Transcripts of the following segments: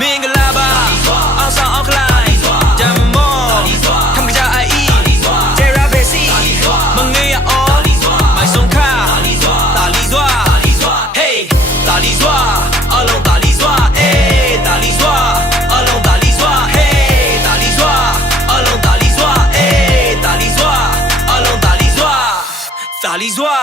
မင်္ဂလာပါအောင်ဆောင်အောင်ခလိုက်ဓမ္မောထမ်ကြအိုင်ဂျေရာဘေစီမငေးရအော်မိုင်ဆုံးခါတာလီစွာ hey တာလီစွာအလုံးတာလီစွာ hey တာလီစွာအလုံးတာလီစွာ hey တာလီစွာအလုံးတာလီစွာ hey တာလီစွာအလုံးတာလီစွာတာလီစွာ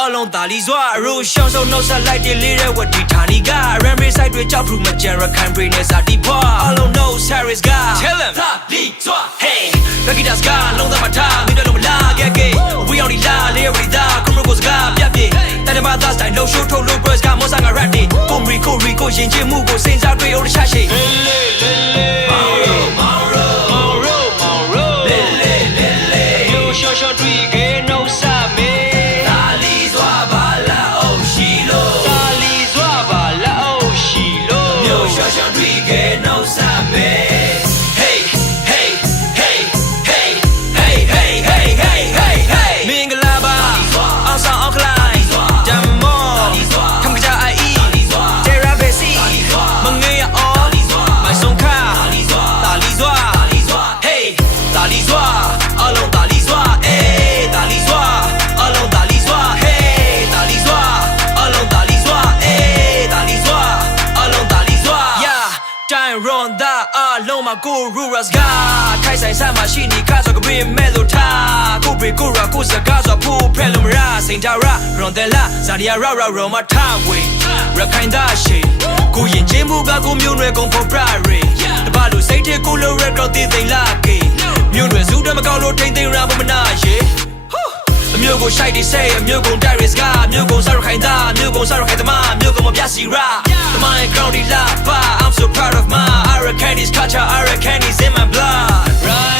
အလုံးတာလီစွာရူရှောင်းဆုံးနှုတ်ဆက်လိုက်တဲ့လေးတဲ့ဝတ်ဒီဌာနီကရမ်ဘေးဆိုင်တွေကြောက်ဖူးမကြံရခိုင်ဘရိနဲ့စာတီဖွာအလုံး no series က tell him တာလီစွာ hey lucky das ကလုံးသမထားမိတယ်လို့မလားကဲကဲ we only la လေးဝီတာကွန်ရိုကိုစကပြပြတဲ့မှာသားစတိုင်လုံးရှိုးထုတ်လို့ boys ကမောဆာက rap တွေကိုရီကိုရင်ချင်းမှုကိုစင်စားတွေ့အောင်ရှာရှိမောင်ရိုရှောရှောတွေ့ကေနှုတ်ဆက်မေတာလီစွာပါလာအောင်ရှိလို့တာလီစွာပါလာအောင်ရှိလို့မျိုးရှောရှောတွေ့ကေနှုတ်ဆက်မေ hey hey hey hey hey hey hey hey hey hey မင်္ဂလာပါအောင်ဆောင်အောင်ခလိုက်ဓမ္မောထမ်ကြအိုင်ဂျေရာဘေစီမငေးရအော်မိုင်ဆုံးခါတာလီစွာ hey တာလီစွာအလုံးတာလီစွာ hey တာလီစွာအလုံးတာလီစွာ hey တာလီစွာအလုံးတာလီစွာ hey တာလီစွာအလုံးတာလီစွာ yeah တိုင်းရွန်ဒါအလုံးမကိုရူရတ်ကထိုင်ဆိုင်ဆမ်းမရှိနေခါဆိုကပြင်းမဲ့လို့ထားကိုပရီကိုရာကိုစကားဆိုဖူးဖဲလုံးမရာစင်တာရာရွန်တယ်လာဇာဒီယာရာရောမထားဝေရခိုင်ဒါရှိကိုရင်ချင်းမှုကကိုမျိုးနွယ်ကုန်ဖို့ပရာရီတပါလို့စိတ်ထဲကိုလိုရက်တော့တည်သိမ့်လာကေမျိုးနွယ်စုတမကောက်လို့ထိမ့်သိမ့်ရမမနာရေအမျိုးကိုရှိုက်ဒီဆေးအမျိုးကိုဒိုင်ရစ်ကအမျိုးကိုစားရခိုင်သားအမျိုးကိုစားရခိုင်သမားအမျိုးကိုမပြစီရာတမိုင်း ground ဒီလာပါ I'm so proud of my Arakanese culture Arakanese in my blood right